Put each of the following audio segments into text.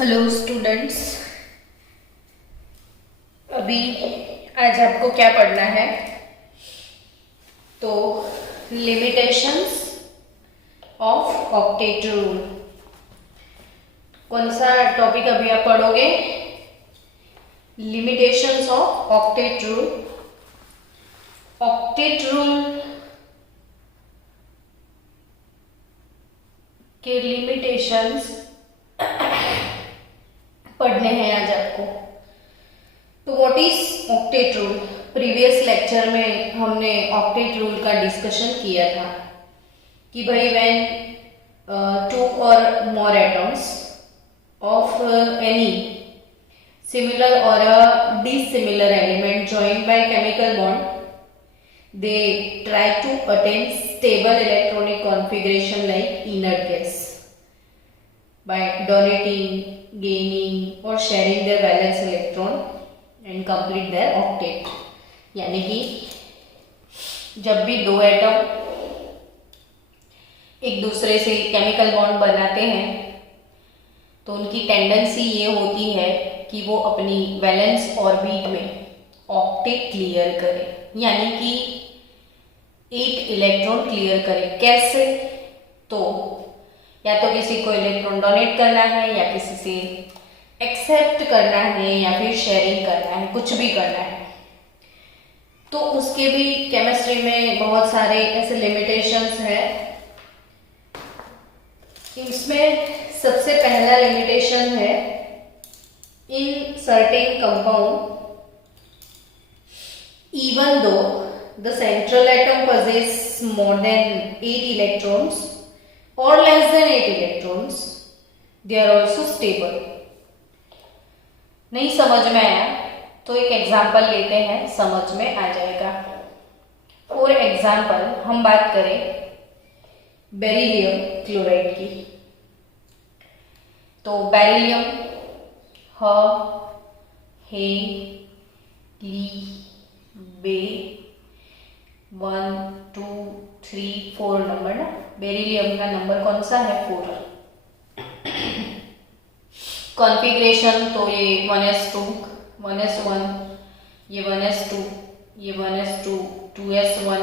Hello students. अभी आज आपको क्या पढ़ना है? तो लिमिटेशंस ऑफ ऑक्टेट रूल। कौन सा टॉपिक अभी आप पढ़ोगे? Limitations of octet rule. Octet rule के लिमिटेशंस पढ़ने हैं आज आपको। तो what is octet rule? Previous lecture में हमने ऑक्टेट रूल का डिस्कशन किया था कि भाई when two or more atoms of any similar or dissimilar element joined by chemical bond they try to attain stable electronic configuration like inert gas by donating, gaining or sharing their valence electron and complete their octet। यानी कि जब भी दो atom एक दूसरे से chemical bond बनाते हैं तो उनकी टेंडेंसी ये होती है कि वो अपनी वैलेंस ऑर्बिट में ऑक्टेट क्लियर करे, यानी कि एक इलेक्ट्रॉन क्लियर करे। कैसे? तो या तो किसी को इलेक्ट्रॉन डोनेट करना है, या किसी से एक्सेप्ट करना है, या फिर शेयरिंग करना है, कुछ भी करना है। तो उसके भी केमिस्ट्री में बहुत सारे ऐसे लिमिटेशंस हैं। इसमें सबसे पहला लिमिटेशन है in certain compound even though the central atom possess more than 8 electrons or less than 8 electrons, they are also stable। नहीं समझ में आया तो एक एग्जाम्पल लेते हैं, समझ में आ जाएगा। फॉर एग्जाम्पल हम बात करें बेरिलियम क्लोराइड की। तो बेरिलियम ह हे ली बे 1 2 3 4 नंबर ना। बेरिलियम का नंबर कौन सा है? 4। कॉन्फ़िगरेशन तो ये 1s2 1s1, ये 1s2, ये 1s2 2s1,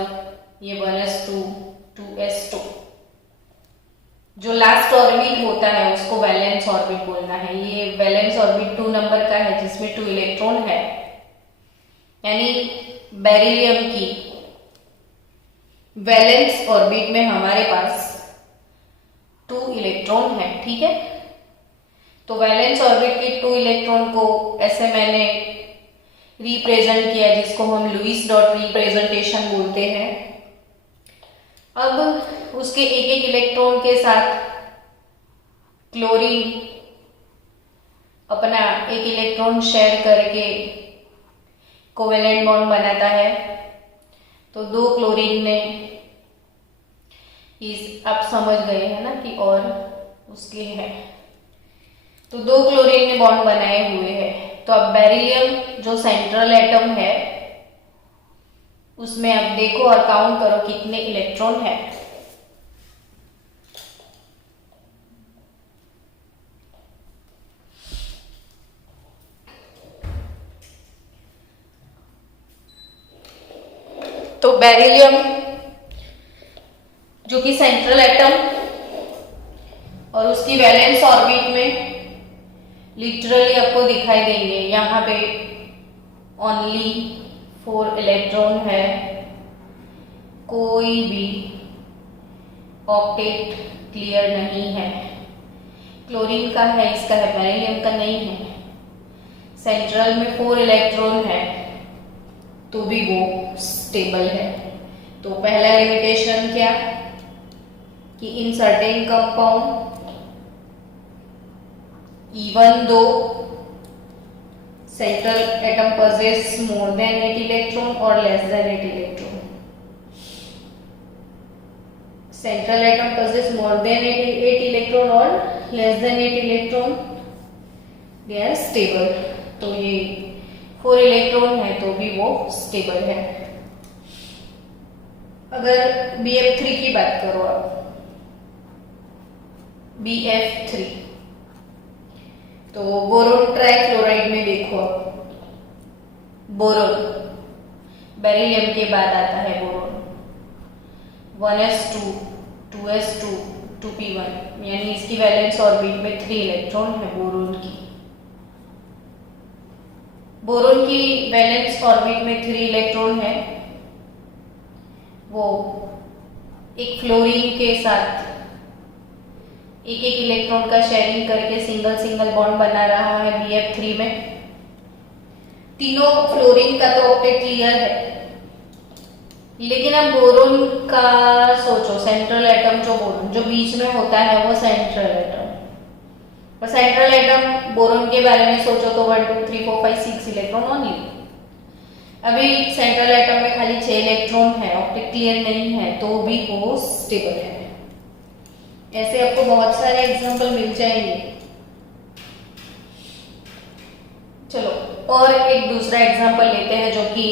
ये 1s2 2s2। जो लास्ट ऑर्बिट होता है उसको वैलेंस ऑर्बिट बोलना है। ये वैलेंस ऑर्बिट 2 नंबर का है जिसमें 2 इलेक्ट्रॉन है, यानी बेरिलियम की वैलेंस ऑर्बिट में हमारे पास 2 इलेक्ट्रॉन है। ठीक है, तो वैलेंस ऑर्बिट के 2 इलेक्ट्रॉन को ऐसे मैंने रिप्रेजेंट किया, जिसको हम लुईस डॉट रिप्रेजेंटेशन बोलते हैं। अब उसके एक एक इलेक्ट्रॉन के साथ क्लोरीन अपना एक इलेक्ट्रॉन शेयर करके कोवेलेंट बॉन्ड बनाता है। तो 2 क्लोरीन ने आप समझ गए हैं ना कि और उसके हैं, तो 2 क्लोरीन ने बॉन्ड बनाए हुए हैं। तो अब बेरिलियम जो सेंट्रल एटम है उसमें अब देखो और काउंट करो कितने इलेक्ट्रॉन है। तो बेरिलियम जो कि सेंट्रल एटम और उसकी वैलेंस ऑर्बिट में लिटरली आपको दिखाई देंगे, यहाँ पे ओनली 4 इलेक्ट्रॉन है। कोई भी ऑक्टेट क्लियर नहीं है। क्लोरीन का है, इसका है, बेरिलियम का नहीं है। सेंट्रल में 4 इलेक्ट्रॉन है तो भी वो स्टेबल है। तो पहला लिमिटेशन क्या कि in certain compound even though central atom possess more than 8 electron or less than 8 electron, central atom possess more than 8 electron or less than 8 electron, they are stable। तो ये 4 इलेक्ट्रॉन है तो भी वो स्टेबल है। अगर BF3 की बात करो आप, BF3 तो बोरोन ट्राइक्लोराइड में देखो, बोरोन बेरिलियम के बाद आता है बोरोन, 1s2 2s2 2p1, यानी इसकी वैलेंस ऑर्बिट में 3 इलेक्ट्रॉन है बोरोन की। बोरोन की वैलेंस ऑर्बिट में 3 इलेक्ट्रॉन है, वो एक फ्लोरीन के साथ एक एक इलेक्ट्रॉन का शेयरिंग करके सिंगल सिंगल बॉन्ड बना रहा है BF3 में। तीनों फ्लोरीन का तो ऑक्टेट क्लियर है, लेकिन अब बोरोन का सोचो, सेंट्रल एटम जो बोरोन जो बीच में होता है वो सेंट्रल एटम, और सेंट्रल एटम बोरोन के बारे में सोचो तो 1 2 3 4 5 6 इलेक्ट्रॉन ओनली। अभी सेंट्रल एटम में खाली 6 इलेक्ट्रॉन है, ऑक्टेट क्लियर नहीं है, तो भी वो स्टेबल है। ऐसे आपको बहुत सारे एग्जांपल मिल जाएंगे। चलो और एक दूसरा एग्जांपल लेते हैं जो कि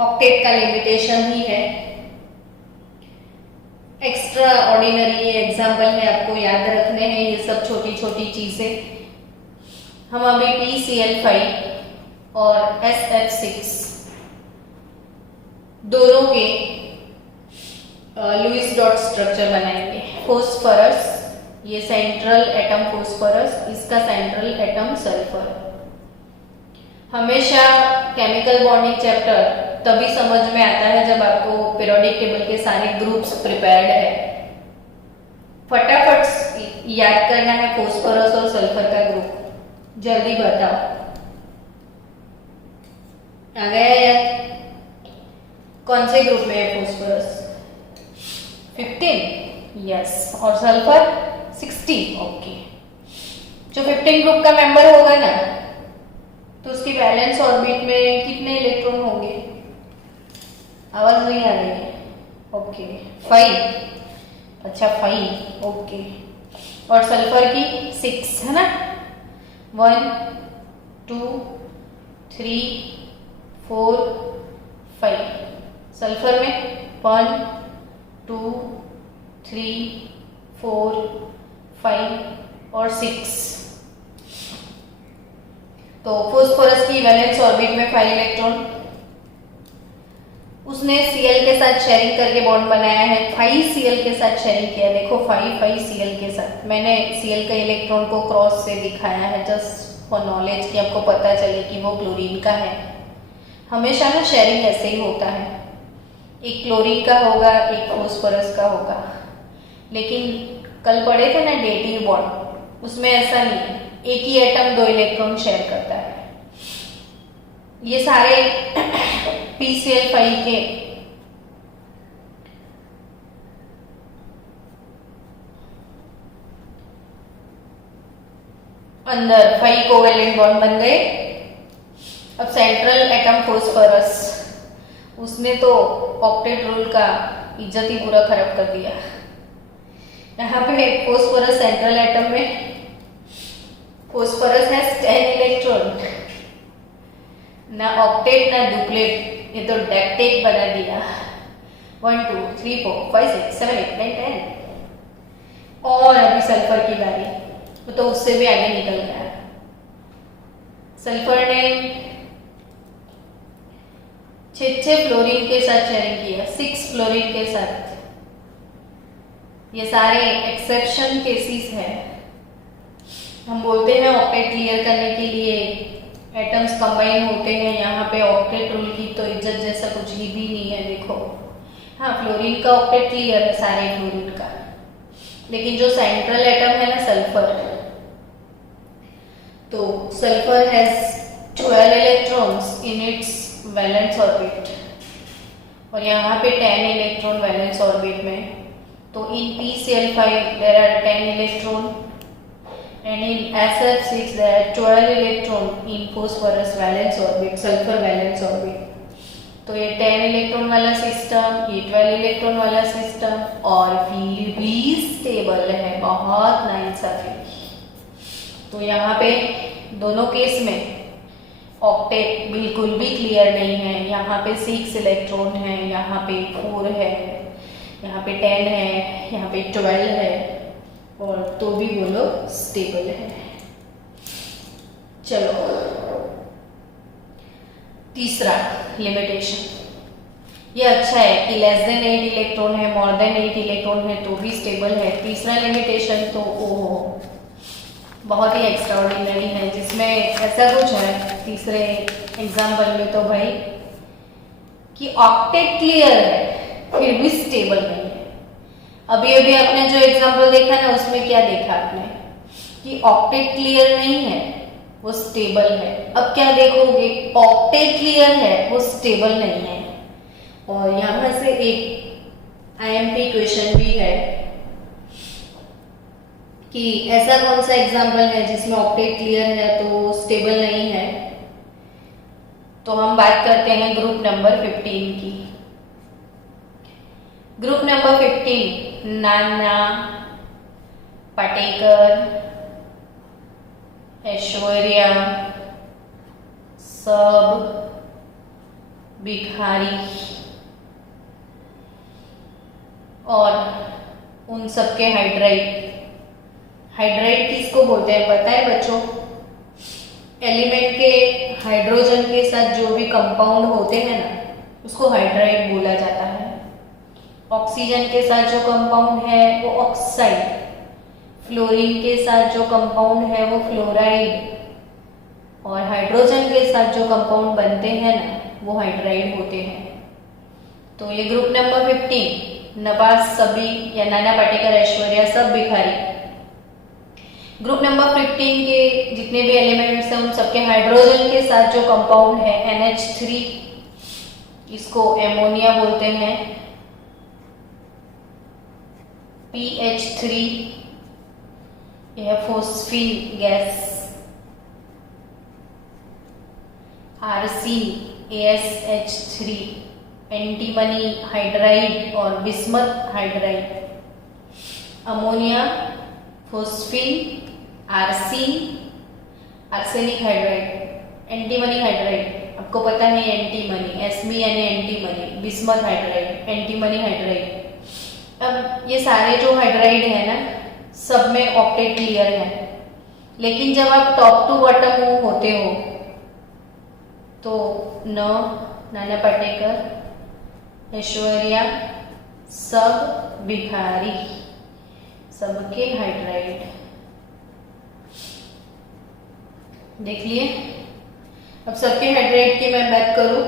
ऑक्टेट का लिमिटेशन ही है, एक्स्ट्रा ऑर्डिनरी एग्जांपल है, आपको याद रखने हैं ये सब छोटी छोटी चीजें। हम अभी PCl5 और SH6 दोनों के लुईस डॉट स्ट्रक्चर बनाएंगे। फोस्फरस, ये सेंट्रल एटम फोस्फरस, इसका सेंट्रल एटम सल्फर। हमेशा केमिकल बॉन्डिंग चैप्टर तभी समझ में आता है जब आपको पीरियोडिक टेबल के सारे ग्रुप्स प्रिपेयर्ड है। फटाफट याद करना है फोस्फरस और सल्फर का ग्रुप, जल्दी बताओ, आ गया याद? कौन से ग्रुप में है फोस्फरस? 15, यस, और सल्फर 16, ओके। जो 15 ग्रुप का मेंबर होगा ना, तो उसकी वैलेंस ऑर्बिट में कितने इलेक्ट्रॉन होंगे? आवाज नहीं आ रही है, ओके, 5, अच्छा 5, ओके। और सल्फर की 6 है ना, 1 2 3 4 5। सल्फर में 1 2 3 4 5 और 6। तो फोस्फोरस की वैलेंस ऑर्बिट में 5 इलेक्ट्रॉन, उसने Cl के साथ शेयरिंग करके बॉन्ड बनाया है, 5 Cl के साथ शेयरिंग किया, देखो 5 5 Cl के साथ। मैंने Cl का इलेक्ट्रॉन को क्रॉस से दिखाया है जस्ट फॉर नॉलेज, कि आपको पता चले कि वो क्लोरीन का है। हमेशा ना शेयरिंग ऐसे ही होता है, एक क्लोरीन का होगा, एक फोस्फोरस का होगा। लेकिन कल पढ़े थे ना डेटिव बॉन्ड, उसमें ऐसा नहीं है, एक ही एटम 2 इलेक्ट्रॉन शेयर करता है। ये सारे PCl5 के अंदर 5 कोवेलेंट बॉन्ड बन गए। अब सेंट्रल एटम फोस्फोरस, उसने तो ऑक्टेट रूल का इज्जत ही पूरा खराब कर दिया। यहाँ पे फोस्फोरस सेंट्रल एटम में, फोस्फोरस है 10 इलेक्ट्रॉन, ना ऑक्टेट ना डुप्लेट, ये तो डेक्टेट बना दिया। 1 2 3 4 5 6 7 8 9 10। और अभी सल्फर की बारी, वो तो उससे भी आगे निकल गया। सल्फर ने 6 फ्लोरीन के साथ शेयरिंग किया, 6 फ्लोरीन के साथ। ये सारे एक्सेप्शन केसेस हैं। हम बोलते हैं ऑक्टेट क्लियर करने के लिए एटम्स कंबाइन होते हैं, यहाँ पे ऑक्टेट रूल की तो इज्जत जैसा कुछ ही भी नहीं है। देखो, हाँ फ्लोरीन का ऑक्टेट क्लियर है, सारे फ्लोरीन का, लेकिन जो सेंट्रल एटम है ना सल्फर, तो sulphur has 12 electrons in its valence orbit, और यहाँ पे 10 इलेक्ट्रॉन वैलेंस ऑर्बिट में। तो इन PCl5 there are 10 electron and in SF6 there are 12 electron in phosphorus valence orbit, sulfur valence orbit। तो ये 10 इलेक्ट्रॉन वाला सिस्टम, ये 12 इलेक्ट्रॉन वाला सिस्टम, और फिर भी स्टेबल है, बहुत नाइंसाफी। तो यहाँ पे दोनों केस में ऑक्टेट बिल्कुल भी क्लियर नहीं है। यहाँ पे 6 इलेक्ट्रॉन है, यहाँ पे 4 है, यहाँ पे 10 है, यहाँ पे 12 है, और तो भी वो लोग स्टेबल है। चलो तीसरा लिमिटेशन, ये अच्छा है कि लेस देन 8 इलेक्ट्रॉन है, मोर देन 8 इलेक्ट्रॉन है तो भी स्टेबल है। तीसरा लिमिटेशन तो ओहो बहुत ही एक्स्ट्राऑर्डिनरी है, जिसमें ऐसा कुछ है तीसरे एग्जाम्पल में तो भाई कि ऑक्टेट क्लियर है फिर भी स्टेबल नहीं है। अभी अभी आपने जो एग्जाम्पल देखा ना उसमें क्या देखा आपने कि ऑक्टेट क्लियर नहीं है वो स्टेबल है। अब क्या देखोगे, ऑक्टेट क्लियर है वो स्टेबल नहीं है। और यहां से एक आईएमपी क्वेश्चन भी है कि ऐसा कौन सा एग्जाम्पल है जिसमें ऑक्टेट क्लियर है तो स्टेबल नहीं है। तो हम बात करते हैं ग्रुप नंबर 15 की। ग्रुप नंबर 15 नाना पाटेकर, ऐश्वर्या, सब, भिखारी और उन सबके हाइड्राइड। हाइड्राइड किसको बोलते हैं पता है बच्चों? एलिमेंट के हाइड्रोजन के साथ जो भी कंपाउंड होते हैं ना उसको हाइड्राइड बोला जाता है। ऑक्सीजन के साथ जो कंपाउंड है वो ऑक्साइड, फ्लोरीन के साथ जो कंपाउंड है वो फ्लोराइड, और हाइड्रोजन के साथ जो कंपाउंड बनते हैं ना वो हाइड्राइड होते हैं। तो ये ग्रुप नंबर 15 नवाज, सभी या नाना पाटेकर, ऐश्वर्या, सब, भिखारी। ग्रुप नंबर 15 के जितने भी एलिमेंट्स हैं उन सबके हाइड्रोजन के साथ जो कंपाउंड है NH3, इसको एमोनिया बोलते हैं। PH3 यह phosphine gas, RCASH3 antimony hydride और bismuth hydride. Ammonia, phosphine, arsenic hydride, antimony hydride, आपको पता है एंटीमनी, एसमी यानी antimony, bismuth hydride, antimony hydride. अब ये सारे जो हाइड्राइड है ना सब में ऑक्टेट क्लियर है, लेकिन जब आप टॉप टू बॉटम होते हो तो नाना पाटेकर, ऐश्वर्या, सब, भिखारी, सबके हाइड्राइड देख लिए। अब सबके हाइड्राइड की मैं बात करूं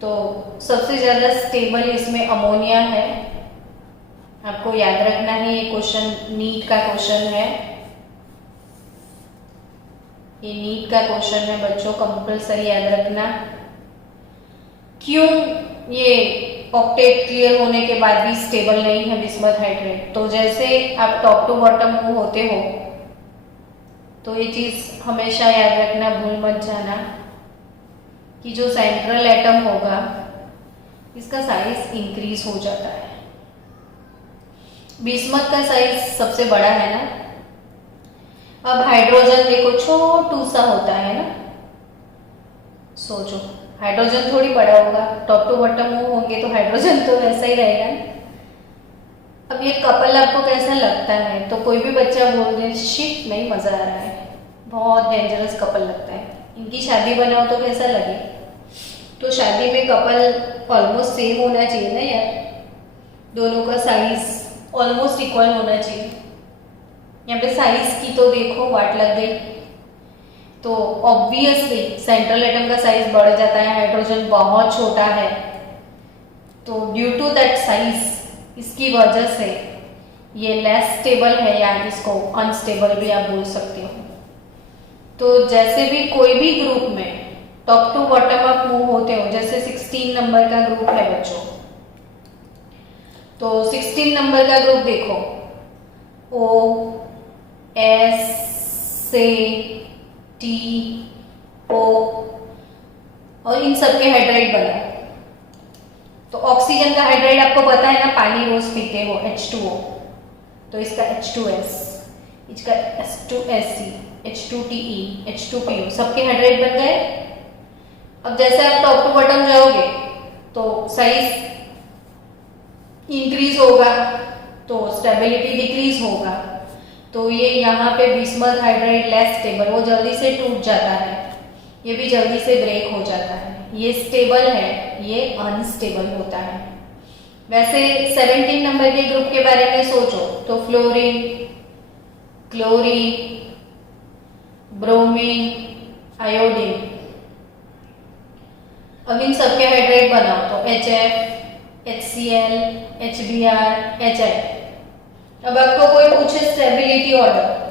तो सबसे ज्यादा स्टेबल इसमें अमोनिया है। आपको याद रखना है, ये क्वेश्चन नीट का क्वेश्चन है, ये नीट का क्वेश्चन है बच्चों, कंपल्सरी याद रखना। क्यों ये ऑक्टेट क्लियर होने के बाद भी स्टेबल नहीं है बिस्मथ हाइड्राइड? तो जैसे आप टॉप टू बॉटम मूव होते हो तो ये चीज हमेशा याद रखना, भूल मत जाना कि जो सेंट्रल एटम होगा इसका साइज इंक्रीज हो जाता है। बिस्मथ का साइज सबसे बड़ा है ना। अब हाइड्रोजन देखो छोटू सा होता है ना, सोचो हाइड्रोजन थोड़ी बड़ा होगा, टॉप टू बॉटम मूव होंगे तो हाइड्रोजन तो वैसा ही रहेगा ना। अब ये कपल आपको कैसा लगता है? तो कोई भी बच्चा बोल दे शिट नहीं मजा आ रहा है, बहुत डेंजरस कपल लगता है, इनकी शादी बनाओ तो कैसा लगे? तो शादी में कपल ऑलमोस्ट सेम होना चाहिए ना यार, दोनों का साइज ऑलमोस्ट इक्वल होना चाहिए। यहाँ पे साइज की तो देखो वाट लग गई, तो ऑब्वियसली सेंट्रल एटम का साइज बढ़ जाता है, हाइड्रोजन बहुत छोटा है, तो ड्यू टू दैट साइज इसकी वजह से ये लेस स्टेबल है या इसको अनस्टेबल भी आप बोल सकते हो। तो जैसे भी कोई भी ग्रुप में top to bottom up move होते हो, जैसे 16 नंबर का ग्रुप है बच्चों, तो 16 नंबर का ग्रुप देखो, O S C T O और इन सबके हाइड्राइड बना। तो ऑक्सीजन का हाइड्राइड आपको पता है ना, पानी रोज पीते हो H2O, तो इसका H2S, इसका H2SC, H2TE, H2PO, सबके हाइड्राइड बन गए। अब जैसे आप टॉप टू बॉटम जाओगे तो साइज इंक्रीज होगा तो स्टेबिलिटी डिक्रीज होगा, तो ये यहाँ पे बिस्मथ हाइड्राइड लेस स्टेबल, वो जल्दी से टूट जाता है, ये भी जल्दी से ब्रेक हो जाता है। ये स्टेबल है, ये अनस्टेबल होता है। वैसे 17 नंबर के ग्रुप के बारे में सोचो तो फ्लोरीन, क्लोरीन, ब्रोमीन, आयोडीन, अब इन सबके हाइड्राइड बनाओ तो HF, HCl, HBr, HI। अब आपको कोई पूछे स्टेबिलिटी ऑर्डर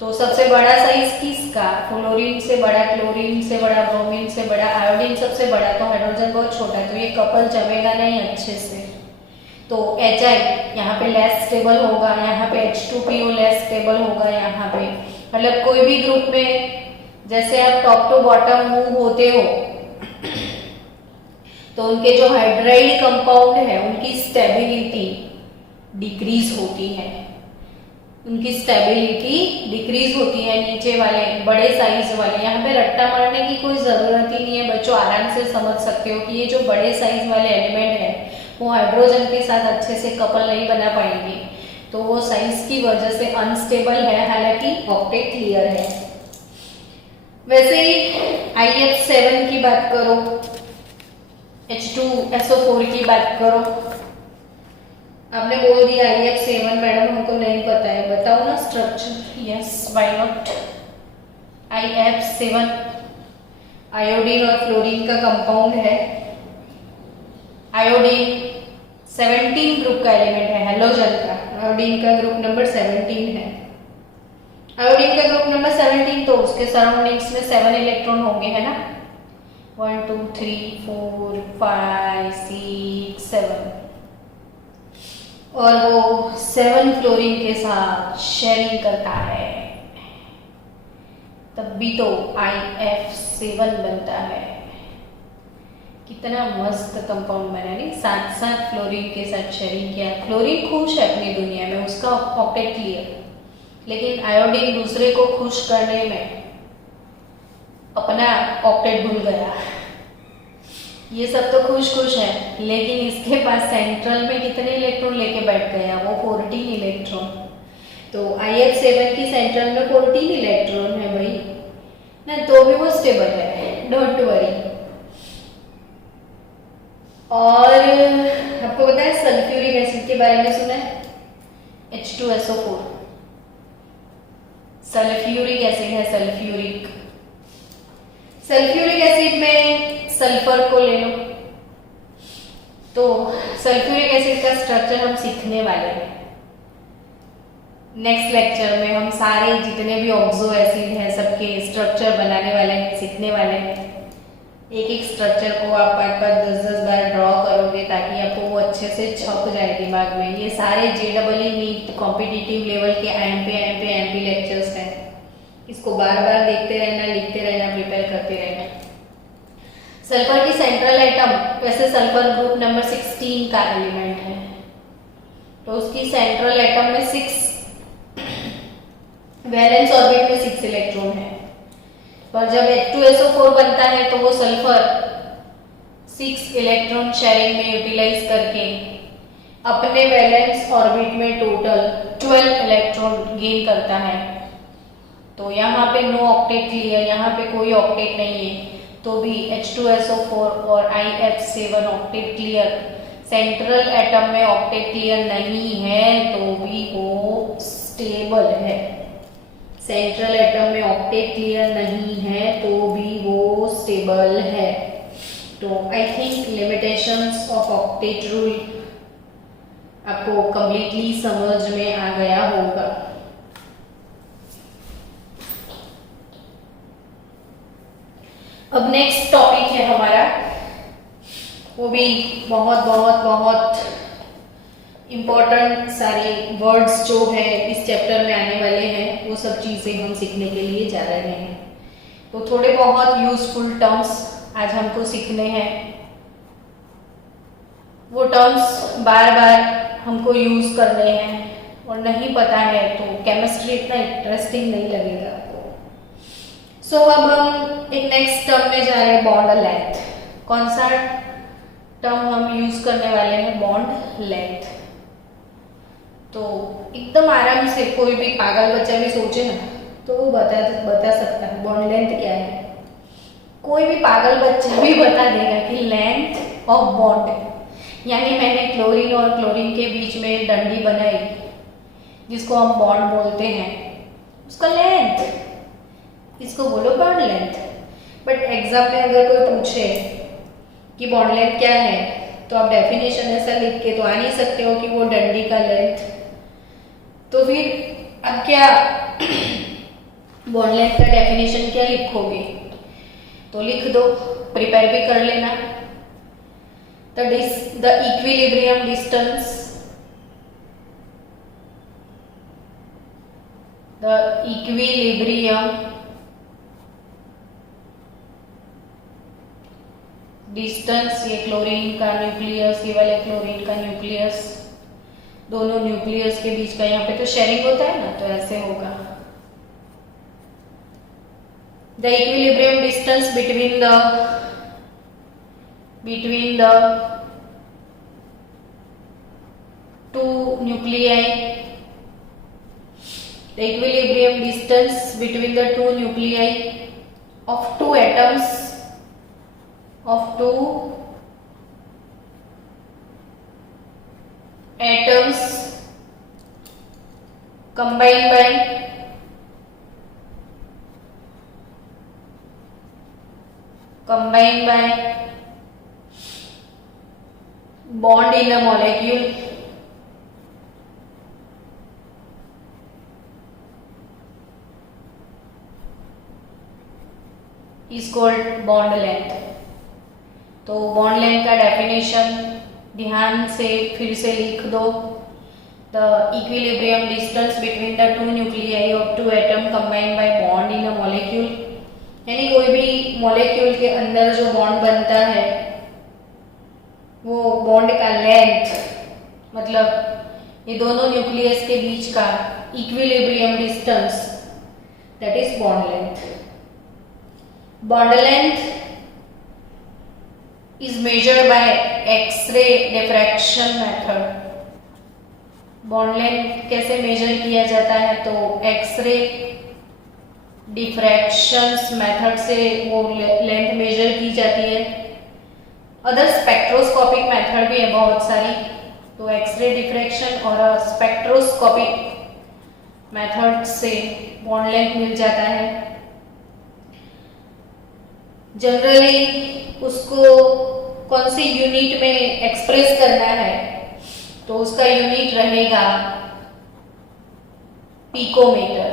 तो सबसे बड़ा साइज किसका? फ्लोरीन से बड़ा, क्लोरीन से बड़ा, ब्रोमीन से बड़ा, आयोडीन सबसे बड़ा, तो हाइड्रोजन बहुत छोटा है तो ये कपल जमेगा नहीं अच्छे से। तो HI यहाँ पे लेस स्टेबल होगा, यहाँ पे H2PO लेस स्टेबल होगा, यहाँ पे मतलब कोई भी ग्रुप में जैसे आप टॉप टू बॉटम मूव होते हो तो उनके जो हाइड्राइड कंपाउंड है उनकी स्टेबिलिटी डिक्रीज होती है, उनकी स्टेबिलिटी डिक्रीज होती है। नीचे वाले बड़े साइज वाले, यहाँ पे रट्टा मारने की कोई ज़रूरत ही नहीं है बच्चों, आराम से समझ सकते हो कि ये जो बड़े साइज वाले एलिमेंट है वो हाइड्रोजन के साथ अच्छे से कपल नहीं बना पाएंगे, तो वो साइज की वजह से अनस्टेबल है, हालांकि ऑक्टेट क्लियर है। वैसे ही IF7 की बात करो, H2SO4 की बात करो, आपने बोल दिया IF7 मैडम हमको नहीं पता है, बताओ ना structure. Yes, why not. IF7 iodine और फ्लोरीन का कंपाउंड है। आयोडीन 17 ग्रुप का एलिमेंट है, हैलोजन का। आयोडीन का ग्रुप नंबर 17 है। आयोडीन का ग्रुप नंबर 17 तो उसके सराउंडिंग्स में 7 इलेक्ट्रॉन होंगे, है ना। 1 2 3 4 5 6 7 और वो 7 फ्लोरीन के साथ शेयरिंग करता है, तब भी तो IF7 बनता है। कितना मस्त कंपाउंड बना नहीं, 7 फ्लोरीन के साथ शेयरिंग किया। फ्लोरीन खुश है अपनी दुनिया में, उसका ऑक्टेट क्लियर, लेकिन आयोडीन दूसरे को खुश करने में अपना ऑक्टेट भूल गया। ये सब तो खुश खुश है, लेकिन इसके पास सेंट्रल में कितने इलेक्ट्रॉन लेके बैठ गया? वो 14 इलेक्ट्रॉन। तो IF7 की सेंट्रल में 14 इलेक्ट्रॉन है भाई ना, तो भी वो स्टेबल है, डोंट वरी। और आपको पता है सल्फ्यूरिक एसिड के बारे में सुना है? H2SO4 सल्फ्यूरिक एसिड है, सल्फ्यूरिक। सल्फ्यूरिक एसिड में सल्फर को ले लो, तो सल्फ्यूरिक एसिड का स्ट्रक्चर हम सीखने वाले हैं नेक्स्ट लेक्चर में। हम सारे जितने भी ऑक्सो एसिड हैं सबके स्ट्रक्चर बनाने वाले हैं, सीखने वाले हैं। एक एक स्ट्रक्चर को आप 5-5 10-10 बार ड्रॉ करोगे ताकि आपको वो अच्छे से छप जाए दिमाग में। ये सारे JEE नीट कॉम्पिटिटिव लेवल के IMP लेक्चर्स हैं, इसको बार बार देखते रहना, लिखते रहना, प्रिपेयर करते रहना। सल्फर की सेंट्रल एटम, वैसे सल्फर ग्रुप नंबर 16 का एलिमेंट है, तो उसकी सेंट्रल एटम में 6 वैलेंस ऑर्बिट में 6 इलेक्ट्रॉन है। पर जब H2SO4 बनता है तो वो सल्फर 6 इलेक्ट्रॉन शेयरिंग में यूटिलाइज करके अपने वैलेंस ऑर्बिट में टोटल 12 इलेक्ट्रॉन गेन करता है। तो यहाँ पे नो ऑक्टेट क्लियर, यहाँ पे कोई ऑक्टेट नहीं है, तो भी H2SO4 और IF7 octet clear. Central atom में ऑक्टेट क्लियर नहीं है तो भी वो स्टेबल है। सेंट्रल एटम में ऑक्टेट क्लियर नहीं है तो भी वो स्टेबल है। तो I think limitations of octet rule आपको कंप्लीटली समझ में आ गया होगा। अब नेक्स्ट टॉपिक है हमारा, वो भी बहुत बहुत बहुत इम्पोर्टेंट सारे वर्ड्स जो है इस चैप्टर में आने वाले हैं, वो सब चीज़ें हम सीखने के लिए जा रहे हैं। तो थोड़े बहुत यूजफुल टर्म्स आज हमको सीखने हैं। वो टर्म्स बार बार हमको यूज करने हैं, और नहीं पता है तो केमिस्ट्री इतना इंटरेस्टिंग नहीं लगेगा आपको। सो अब हम एक नेक्स्ट टर्म में जा रहे हैं, बॉन्ड लेंथ। कौन सा टर्म हम यूज करने वाले हैं? Bond length. तो एकदम आराम से कोई भी पागल बच्चा भी सोचे ना तो वो बता सकता है बॉन्ड लेंथ क्या है। कोई भी पागल बच्चा भी बता देगा कि लेंथ ऑफ बॉन्ड, यानी मैंने क्लोरीन और क्लोरीन के बीच में डंडी बनाई जिसको हम बॉन्ड बोलते हैं, उसका लेंथ, इसको बोलो बॉन्ड लेंथ। बट एग्जाम में अगर कोई पूछे कि बॉन्ड लेंथ क्या है तो आप डेफिनेशन ऐसा लिख के तो आ नहीं सकते हो कि वो डंडी का लेंथ। तो फिर अब क्या बॉन्ड लेंथ का डेफिनेशन क्या लिखोगे? तो लिख दो, प्रिपेयर भी कर लेना। The equilibrium distance, the equilibrium distance, ये क्लोरीन का न्यूक्लियस, ये वाले क्लोरीन का न्यूक्लियस, दोनों न्यूक्लियस के बीच का, यहाँ पे तो शेयरिंग होता है ना, तो ऐसे होगा। The equilibrium distance between the two nuclei, the equilibrium distance between the two nuclei of two atoms combined by bond in a molecule is called bond length। तो बॉन्ड लेंथ का डेफिनेशन ध्यान से फिर से लिख दो। The equilibrium distance between the two nuclei of two atom combined by bond in a molecule, यानी कोई भी मॉलिक्यूल के अंदर जो बॉन्ड बनता है वो बॉन्ड का लेंथ, मतलब ये दोनों न्यूक्लियस के बीच का equilibrium distance, that is bond length. Bond length is measured by X-ray diffraction method। Bond length कैसे मेजर किया जाता है? तो एक्सरे डिफ्रैक्शंस मेथड से वो लेंथ मेजर की जाती है। अदर स्पेक्ट्रोस्कोपिक मेथड भी है बहुत सारी, तो एक्सरे डिफ्रैक्शन और स्पेक्ट्रोस्कोपिक मेथड से बॉन्ड लेंथ मिल जाता है। जनरली उसको कौन सी यूनिट में एक्सप्रेस करना है तो उसका यूनिट रहेगा पिकोमीटर।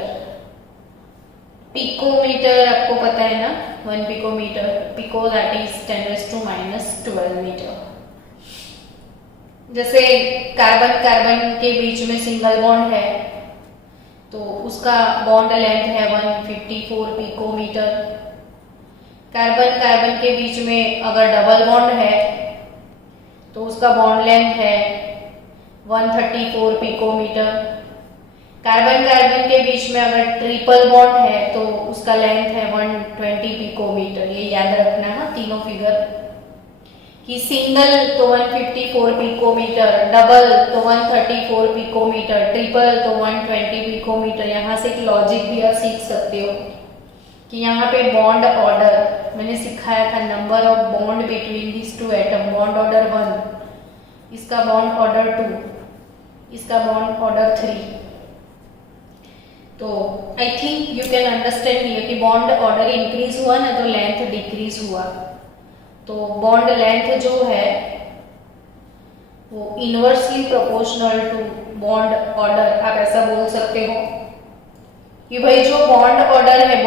पिकोमीटर आपको पता है ना, 1 picometre, pico that is 10⁻⁻12 metre. जैसे कार्बन कार्बन के बीच में सिंगल बॉन्ड है तो उसका बॉन्ड लेंथ है 154 पिकोमीटर। कार्बन कार्बन के बीच में अगर डबल बॉन्ड है तो उसका बॉन्ड लेंथ है 134 पिकोमीटर। कार्बन कार्बन के बीच में अगर ट्रिपल बॉन्ड है तो उसका लेंथ है 120 पिकोमीटर। ये याद रखना है तीनों फिगर कि सिंगल तो 154 पिकोमीटर, डबल तो 134 पिकोमीटर, ट्रिपल तो 120 पिकोमीटर। यहाँ से एक लॉजिक भी आप सीख सकते हो कि यहाँ पे बॉन्ड ऑर्डर मैंने सिखाया था, number of bond between this two atom, bond order 1, इसका बॉन्ड ऑर्डर 2, इसका बॉन्ड ऑर्डर 3। तो I think you can understand here कि बॉन्ड ऑर्डर इंक्रीज हुआ ना तो लेंथ डिक्रीज हुआ। तो बॉन्ड लेंथ जो है वो inversely proportional to bond order, आप ऐसा बोल सकते हो कि भाई जो बॉन्ड ऑर्डर है,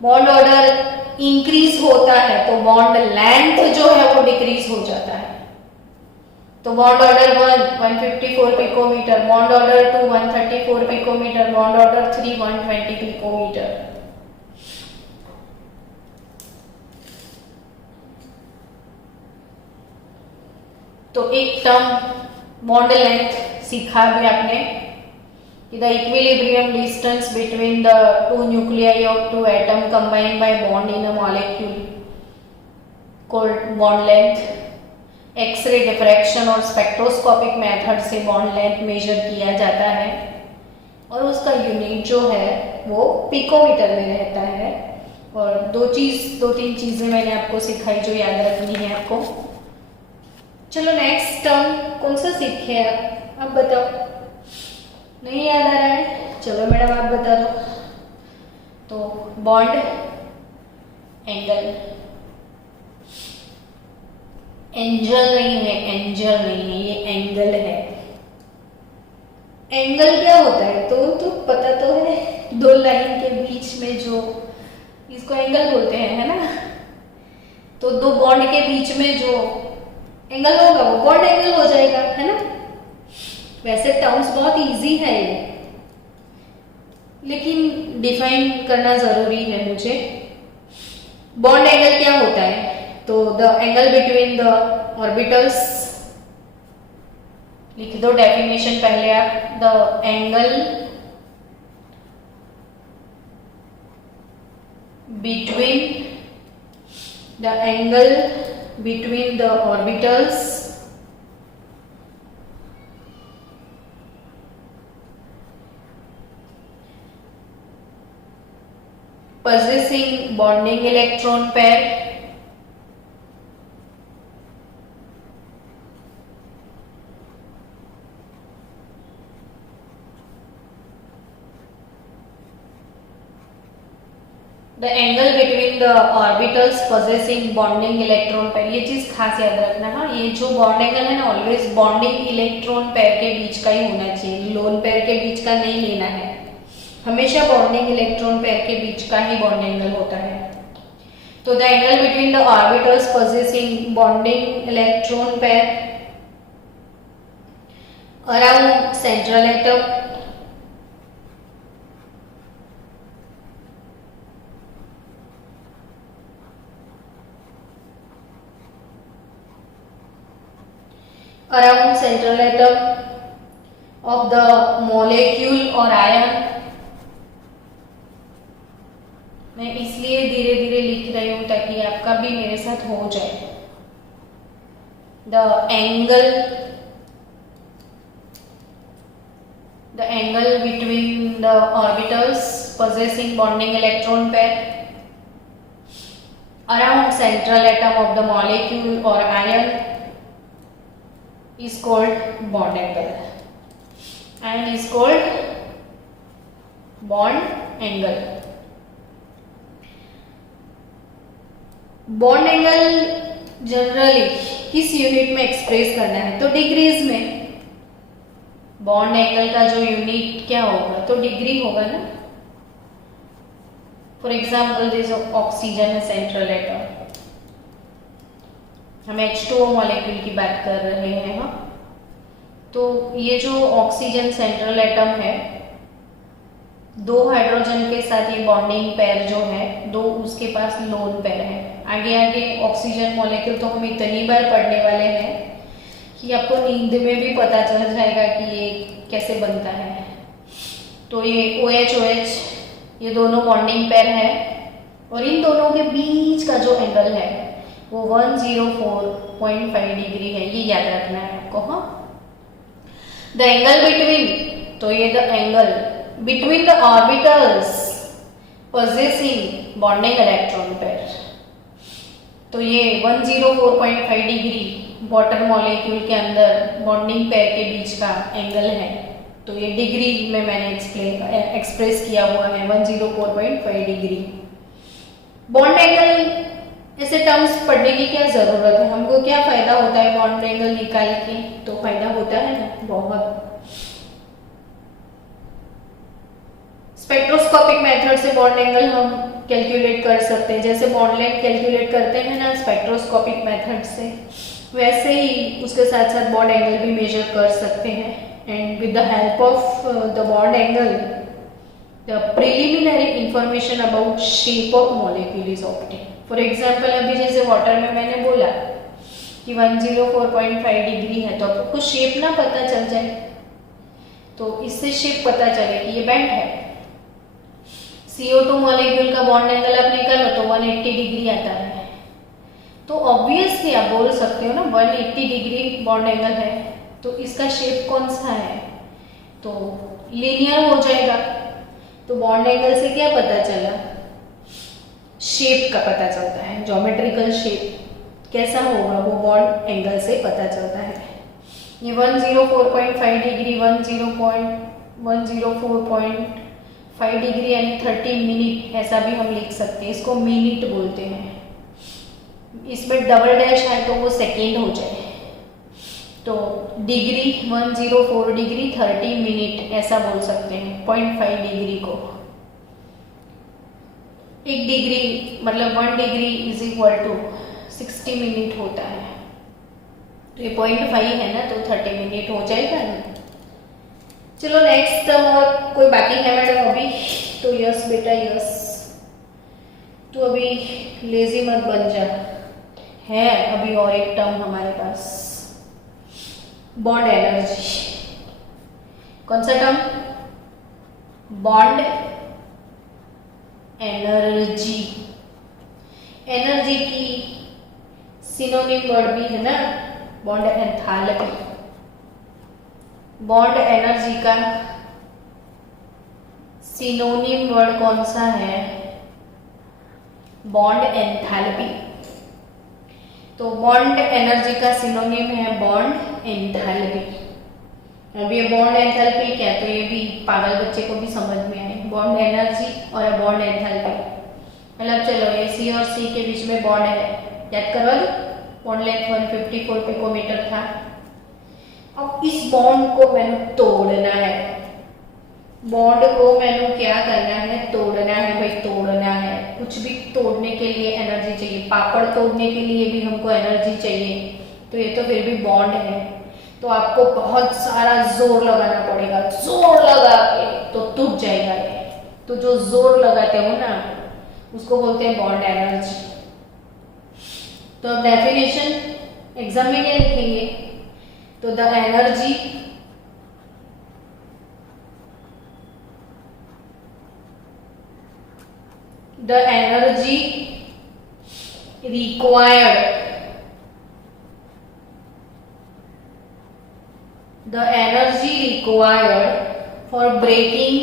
बॉन्ड ऑर्डर इंक्रीज होता है तो बॉन्ड लेंथ जो है वो डिक्रीज हो जाता है। तो bond order 1 154 picometre, bond order 2 134 picometre, bond order 3 120 picometre. तो एक टर्म बॉन्ड लेंथ सीखा भी आपने कि the equilibrium distance between the two nuclei of two atom combined by bond in a molecule called bond length। X ray diffraction और spectroscopic method से bond length measure किया जाता है और उसका यूनिट जो है वो पिकोमीटर में रहता है। और दो तीन चीज़ें मैंने आपको सिखाई जो याद रखनी है आपको। चलो नेक्स्ट टर्म कौन सा सीखे आप बताओ। नहीं याद आ रहा है? चलो मैडम आप बता दो। तो बॉन्ड एंगल, एंजल नहीं है, एंजल नहीं है, ये एंगल है। एंगल क्या होता है तो पता तो है, दो लाइन के बीच में जो, इसको एंगल बोलते हैं, है ना। तो दो बॉन्ड के बीच में जो एंगल होगा वो बॉन्ड एंगल हो जाएगा, है ना। वैसे टर्म्स बहुत इजी है ये, लेकिन डिफाइन करना जरूरी है मुझे। बॉन्ड एंगल क्या होता है? तो the angle between the orbitals, लिख दो डेफिनेशन पहले आप। The angle between the orbitals possessing bonding electron pair the angle between the orbitals possessing bonding electron pair। ये चीज खास याद रखना। हाँ, ये जो बॉन्ड एंगल है ना, ऑलवेज बॉन्डिंग इलेक्ट्रॉन पेयर के बीच का ही होना चाहिए, लोन पेयर के बीच का नहीं लेना है। हमेशा बॉन्डिंग इलेक्ट्रॉन पेयर के बीच का ही बॉन्ड एंगल होता है। तो the angle between the orbitals possessing bonding electron pair around central atom of the molecule or ion। मैं इसलिए धीरे धीरे लिख रही हूं ताकि आपका भी मेरे साथ हो जाए। The angle between the orbitals possessing bonding electron pair around central atom of the molecule or ion is called bond angle and is called bond angle। Bond angle generally किस यूनिट में एक्सप्रेस करना है? तो degrees में। Bond angle का जो unit क्या होगा? तो डिग्री होगा ना। फॉर एग्जाम्पल दिस ऑक्सीजन है सेंट्रल एटम, हम H2O मॉलिक्यूल की बात कर रहे हैं। हाँ, तो ये जो ऑक्सीजन सेंट्रल एटम है, दो हाइड्रोजन के साथ ये बॉन्डिंग पेयर जो है, दो उसके पास लोन पेयर है। आगे आगे ऑक्सीजन मॉलिक्यूल तो हम इतनी बार पढ़ने वाले हैं कि आपको नींद में भी पता चल जाएगा कि ये कैसे बनता है। तो ये OH ये दोनों बॉन्डिंग पेयर है और इन दोनों के बीच का जो एंगल है वो 104.5 डिग्री है, ये याद रखना है आपको। हाँ, द एंगल बिटवीन, तो ये the angle between the orbitals possessing bonding electron pair, तो ये 104.5 डिग्री वाटर मॉलिक्यूल के अंदर बॉन्डिंग पेयर के बीच का एंगल है। तो ये डिग्री में मैंने एक्सप्रेस किया हुआ है 104.5 डिग्री। बॉन्ड एंगल ऐसे टर्म्स पढ़ने की क्या जरूरत है? हमको क्या फायदा होता है बॉन्ड एंगल निकाल के? तो फायदा होता है ना बहुत। स्पेक्ट्रोस्कोपिक मेथड से बॉन्ड एंगल हम कैलकुलेट कर सकते हैं। जैसे बॉन्ड लेंथ कैलकुलेट करते हैं ना स्पेक्ट्रोस्कोपिक मेथड से, वैसे ही उसके साथ साथ बॉन्ड एंगल भी मेजर कर सकते हैं। And with the help of the bond angle the preliminary information about shape of molecule is obtain. For example अभी जैसे वाटर में मैंने बोला कि 104.5 डिग्री है, तो आपको कुछ शेप ना पता चल जाए, तो इससे शेप पता चले कि ये बैंड है। CO2 मॉलिक्यूल का बॉन्ड एंगल आप निकालो तो 180 डिग्री आता है। तो ऑब्वियसली आप बोल सकते हो ना 180 डिग्री बॉन्ड एंगल है, तो इसका शेप कौन सा है, तो लीनियर हो जाएगा। तो बॉन्ड एंगल से क्या पता चला, शेप का पता चलता है, ज्योमेट्रिकल शेप कैसा होगा वो बॉन्ड एंगल से पता चलता है। ये 104.5 डिग्री 104.5 डिग्री यानी 30 मिनट ऐसा भी हम लिख सकते हैं, इसको मिनट बोलते हैं। इसमें डबल डैश है तो वो सेकेंड हो जाए, तो डिग्री 104 डिग्री 30 मिनट ऐसा बोल सकते हैं। 0.5 डिग्री को 1 डिग्री मतलब 1 degree is equal to 60 minute होता है, तो ये 0.5 है ना, तो 30 मिनट हो जाएगा ना। चलो नेक्स्ट टर्म, और कोई बाकी है मैडम अभी, तो यस बेटा यस, तो अभी लेजी मत बन जा, है अभी और एक टर्म हमारे पास, बॉन्ड एनर्जी। कौन सा टर्म, बॉन्ड एनर्जी। एनर्जी की सिनोनिम वर्ड भी है ना, बॉन्ड एंथैल्पी। बॉन्ड एनर्जी का सिनोनिम वर्ड कौन सा है, बॉन्ड एंथैल्पी। तो बॉन्ड एनर्जी का सिनोनिम है बॉन्ड एंथैल्पी। अब ये बॉन्ड एंथैल्पी क्या, तो ये भी पागल बच्चे को भी समझ में आए, बॉन्ड एनर्जी और बॉन्ड एंथैल्पी। मतलब चलो ये सी और सी के बीच में बॉन्ड है, याद करवा दो, बॉन्ड लेंथ 154 पिकोमीटर था। अब इस बॉन्ड को मैंने तोड़ना है, बॉन्ड को मैंने क्या करना है, तोड़ना है भाई, तोड़ना है। कुछ भी तोड़ने के लिए एनर्जी चाहिए, पापड़ तोड़ने के लिए भी हमको एनर्जी चाहिए, तो ये तो फिर भी बॉन्ड है, तो आपको बहुत सारा जोर लगाना पड़ेगा, जोर लगा के तो टूट जाएगा ये। तो जो जोर लगाते हो ना उसको बोलते हैं बॉन्ड एनर्जी। तो अब डेफिनेशन एग्जाम में क्या लिखेंगे, तो the energy required the energy required for breaking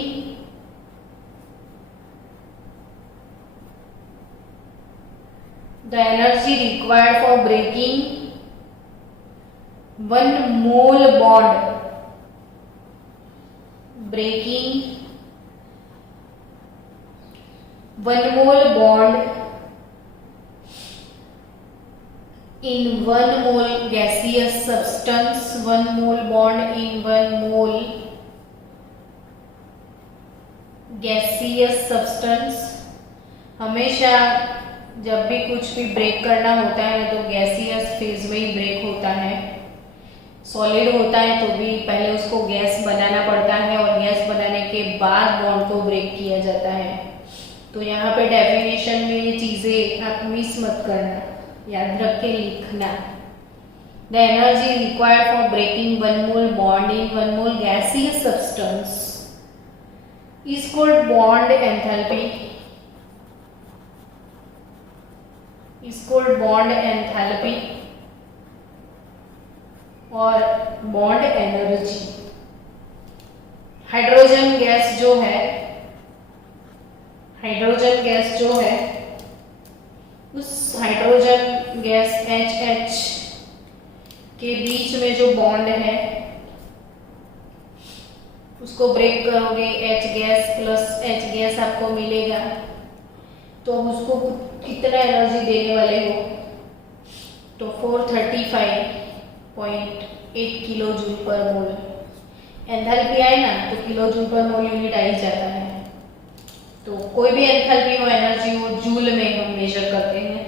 one mole bond, breaking one mole bond in one mole gaseous substance, one mole bond in one mole gaseous substance। हमेशा जब भी कुछ भी ब्रेक करना होता है ना तो गैसियस फेज में ही ब्रेक होता है। सॉलिड होता है तो भी पहले उसको गैस बनाना पड़ता है और गैस बनाने के बाद बॉन्ड को ब्रेक किया जाता है। तो यहाँ पे डेफिनेशन में ये चीजें आप मिस मत करना, याद रख के लिखना। The energy required for breaking one mole bond in one mole gaseous substance is called bond enthalpy, is called bond enthalpy और बॉन्ड एनर्जी। हाइड्रोजन गैस जो है, हाइड्रोजन गैस जो है उस हाइड्रोजन गैस HH के बीच में जो बॉन्ड है उसको ब्रेक करोगे, H gas plus H gas आपको मिलेगा। तो अब उसको कितना एनर्जी देने वाले हो, तो 435.8 किलो जूल पर मोल। एंथैल्पी आए ना तो किलो जूल पर मोल यूनिट आ ही जाता है। तो कोई भी एंथैल्पी हो, एनर्जी हो, जूल में हम मेजर करते हैं।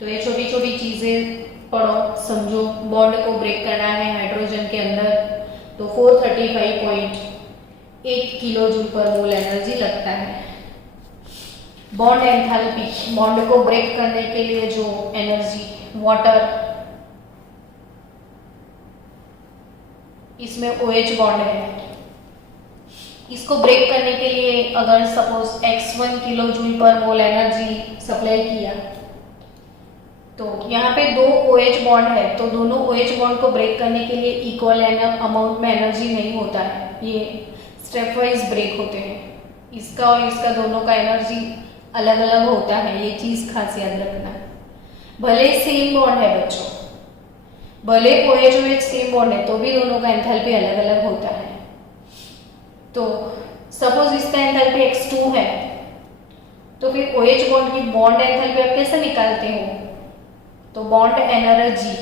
तो ये छोटी छोटी चीजें पढ़ो, समझो। बॉन्ड को ब्रेक करना है हाइड्रोजन के अंदर तो 435.8 किलो जूल पर मोल एनर्जी लगता है। बॉन्ड एंथैल्पी, बॉन्ड को ब्रेक करने के लिए जो एनर्जी, वाटर, इसमें OH बॉन्ड है, इसको ब्रेक करने के लिए अगर सपोज x1 किलो जूल पर मोल एनर्जी सप्लाई किया तो यहाँ पे दो OH बॉन्ड है, तो दोनों OH बॉन्ड को ब्रेक करने के लिए इक्वल अमाउंट में एनर्जी नहीं होता है, ये स्टेप वाइज ब्रेक होते हैं। इसका और इसका दोनों का एनर्जी अलग अलग होता है, ये चीज खास याद रखना। भले सेम बॉन्ड है बच्चों, भले OH OH सेम बॉन्ड है, तो भी दोनों का एंथैल्पी अलग अलग होता है। तो सपोज इसका एंथैल्पी x2 है, तो फिर OH बॉन्ड की बॉन्ड एंथैल्पी आप कैसे निकालते हो? तो bond energy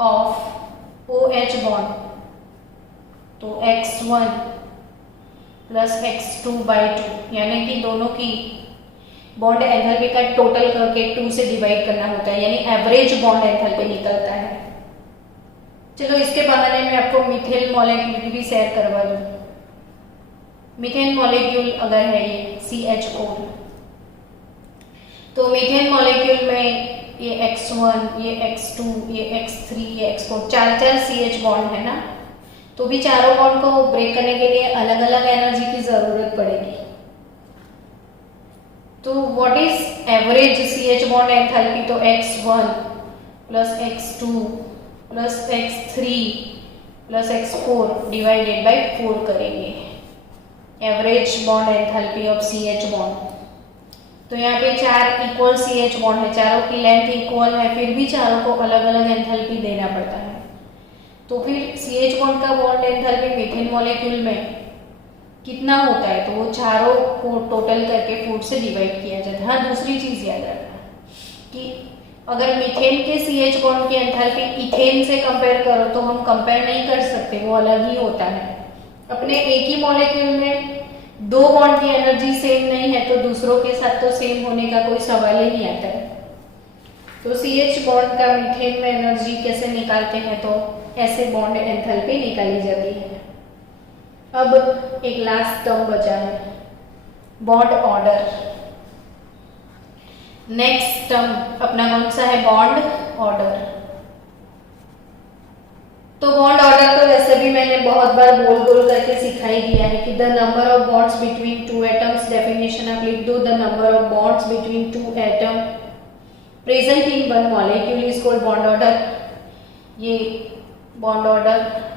of OH bond, तो x1 प्लस x2/2, यानी कि दोनों की बॉन्ड एंथैल्पी का टोटल करके 2 से डिवाइड करना होता है, यानी एवरेज बॉन्ड एंथैल्पी निकलता है। चलो इसके बहाने में आपको मिथेन मॉलिक्यूल भी शेयर करवा दूं। मीथेन मॉलिक्यूल अगर है ये CH4, तो मीथेन मॉलिक्यूल में ये x1, ये x2, ये x3, ये x4, चार CH बॉन्ड है ना, तो भी चारों बॉन्ड को ब्रेक करने के लिए अलग अलग एनर्जी की जरूरत पड़ेगी। तो what is average CH bond enthalpy? तो x1 plus x2 plus x3 plus x4 divided by 4 करेंगे, average bond enthalpy of CH bond. तो यहाँ पे चार इक्वल CH बॉन्ड है, चारों की लेंथ इक्वल है, फिर भी चारों को अलग अलग एंथैल्पी देना पड़ता है। तो फिर CH बॉन्ड का बॉन्ड एंथैल्पी मीथेन मॉलिक्यूल में कितना होता है? तो वो चारों को टोटल करके 4 से डिवाइड किया जाता है। हाँ, दूसरी चीज याद रखना कि अगर मीथेन के CH बॉन्ड की एंथैल्पी इथेन से कंपेयर करो तो हम कंपेयर नहीं कर सकते, वो अलग ही होता है। अपने एक ही मॉलिक्यूल में दो बॉन्ड की एनर्जी सेम नहीं है, तो दूसरों के साथ तो सेम होने का कोई सवाल ही नहीं आता है। तो CH बॉन्ड का मीथेन में एनर्जी कैसे निकालते हैं? तो ऐसे बॉन्ड एंथैल्पी निकाली जाती है। अब एक लास्ट टर्म बचा है, बॉन्ड ऑर्डर। नेक्स्ट टर्म अपना कौन सा है? Bond order. तो बॉन्ड ऑर्डर तो वैसे भी मैंने बहुत बार गोल गोल करके सिखाई दिया है कि the number of bonds between two atoms, definition आप लिख दो, the number of bonds between two atom present in one molecule is called bond order. ये बॉन्ड ऑर्डर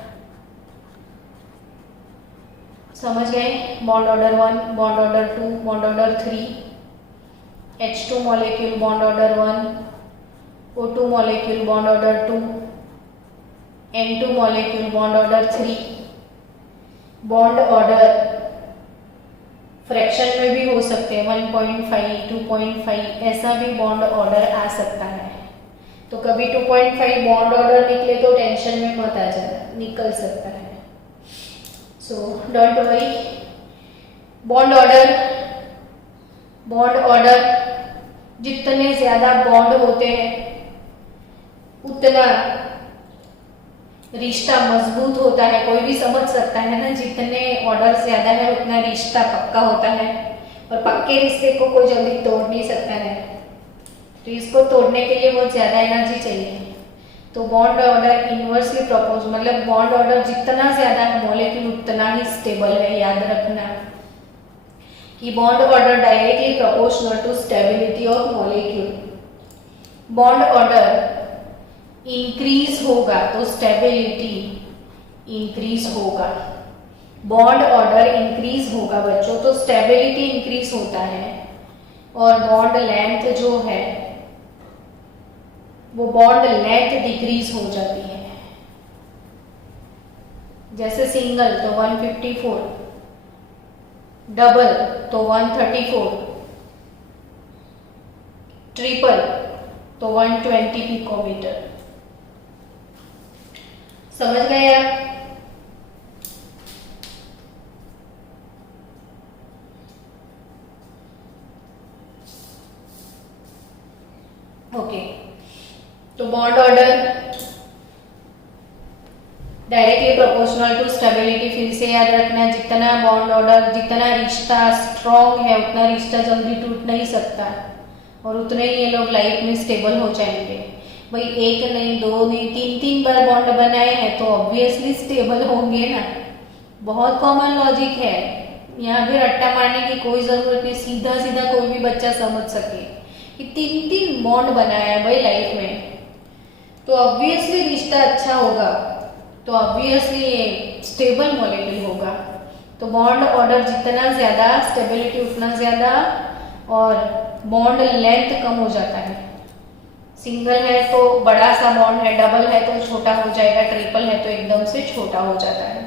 समझ गए? Bond order 1, bond order 2, bond order 3, H2 molecule bond order 1, O2 molecule bond order 2, N2 molecule bond order 3। Bond order fraction में भी हो सकते हैं, 1.5, 2.5, ऐसा भी बॉन्ड ऑर्डर आ सकता है। तो कभी 2.5 बॉन्ड ऑर्डर निकले तो टेंशन में मत आ जाना, निकल सकता है। So don't worry. Bond order जितने ज्यादा बॉन्ड होते हैं उतना रिश्ता मजबूत होता है। कोई भी समझ सकता है ना, जितने ऑर्डर ज्यादा है उतना रिश्ता पक्का होता है, और पक्के रिश्ते को कोई जल्दी तोड़ नहीं सकता है। तो इसको तोड़ने के लिए बहुत ज्यादा एनर्जी चाहिए। तो बॉन्ड ऑर्डर इनवर्सली प्रोपोर्शनल, मतलब बॉन्ड ऑर्डर जितना ज्यादा है मॉलिक्यूल उतना ही स्टेबल है। याद रखना कि bond order directly proportional to stability of molecule. Bond order increase होगा तो स्टेबिलिटी इंक्रीज होगा। बॉन्ड ऑर्डर इंक्रीज होगा बच्चों तो स्टेबिलिटी इंक्रीज होता है, और बॉन्ड लेंथ जो है वो बॉन्ड लेंथ डिक्रीज हो जाती है। जैसे सिंगल तो 154, डबल तो 134, ट्रिपल तो 120 पिकोमीटर। समझ गए आप? ओके, तो bond order directly proportional to stability. फिर से याद रखना, जितना बॉन्ड ऑर्डर, जितना रिश्ता स्ट्रॉन्ग है उतना रिश्ता जल्दी टूट नहीं सकता, और उतने ही ये लोग लाइफ में स्टेबल हो जाएंगे। भाई एक नहीं, दो नहीं, 3 बार बॉन्ड बनाए हैं तो ऑब्वियसली स्टेबल होंगे ना। बहुत कॉमन लॉजिक है, यहाँ भी रट्टा मारने की कोई जरूरत नहीं, सीधा सीधा कोई भी बच्चा समझ सके। कि 3 बॉन्ड बनाया है भाई लाइफ में, तो ऑब्वियसली रिश्ता अच्छा होगा, तो ऑब्वियसली ये स्टेबल मॉलिक्यूल होगा। तो बॉन्ड ऑर्डर जितना ज़्यादा, स्टेबिलिटी उतना ज़्यादा, और बॉन्ड लेंथ कम हो जाता है। सिंगल है तो बड़ा सा बॉन्ड है, डबल है तो छोटा हो जाएगा, ट्रिपल है तो एकदम से छोटा हो जाता है।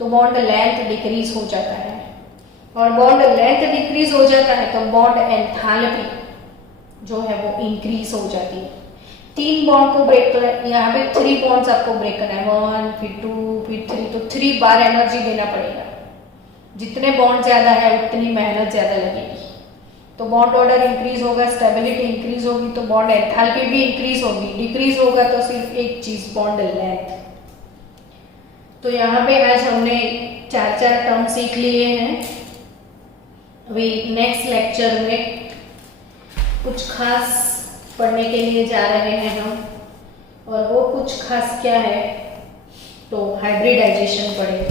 तो बॉन्ड लेंथ डिक्रीज हो जाता है, और बॉन्ड लेंथ डिक्रीज हो जाता है तो बॉन्ड एंथैल्पी जो है वो इंक्रीज हो जाती है। 3 बॉन्ड को ब्रेक कर, यहाँ पे 3 बॉन्ड्स आपको ब्रेक करना है, 1 फिर 2 फिर 3, तो 3 बार एनर्जी देना पड़ेगा। जितने बॉन्ड ज्यादा है उतनी मेहनत ज्यादा लगेगी। तो बॉन्ड ऑर्डर इंक्रीज होगा, स्टेबिलिटी इंक्रीज होगी, तो बॉन्ड एंथैल्पी भी इंक्रीज होगी। डिक्रीज होगा तो सिर्फ एक चीज, बॉन्ड लेंथ। तो यहाँ पे आज हमने 4 टर्म सीख लिए हैं। अभी नेक्स्ट लेक्चर में कुछ खास पढ़ने के लिए जा रहे हैं हम, और वो कुछ खास क्या है, तो हाइब्रिडाइजेशन पढ़ेंगे।